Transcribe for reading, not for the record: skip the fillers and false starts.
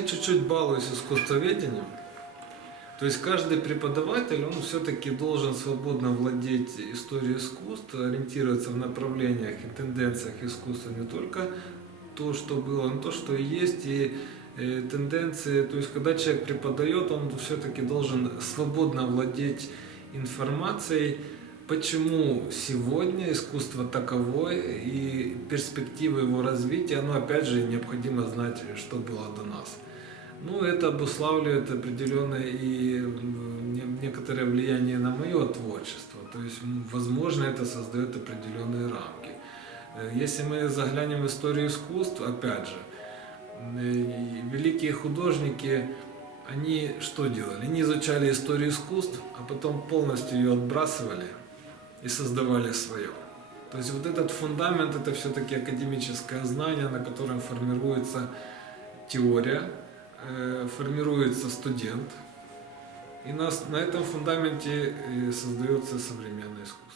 я чуть-чуть балуюсь искусствоведением. То есть каждый преподаватель, он все-таки должен свободно владеть историей искусства, ориентироваться в направлениях и тенденциях искусства не только то, что было, но то, что и есть, и тенденции. То есть когда человек преподает, он все-таки должен свободно владеть информацией, почему сегодня искусство таковое и перспективы его развития, но опять же необходимо знать, что было до нас. Ну, это обуславливает определенное и некоторое влияние на мое творчество. То есть, возможно, это создает определенные рамки. Если мы заглянем в историю искусства, опять же, великие художники, они что делали? Они изучали историю искусств, а потом полностью ее отбрасывали и создавали свое. То есть вот этот фундамент, это все-таки академическое знание, на котором формируется теория, формируется студент, и на этом фундаменте создается современное искусство.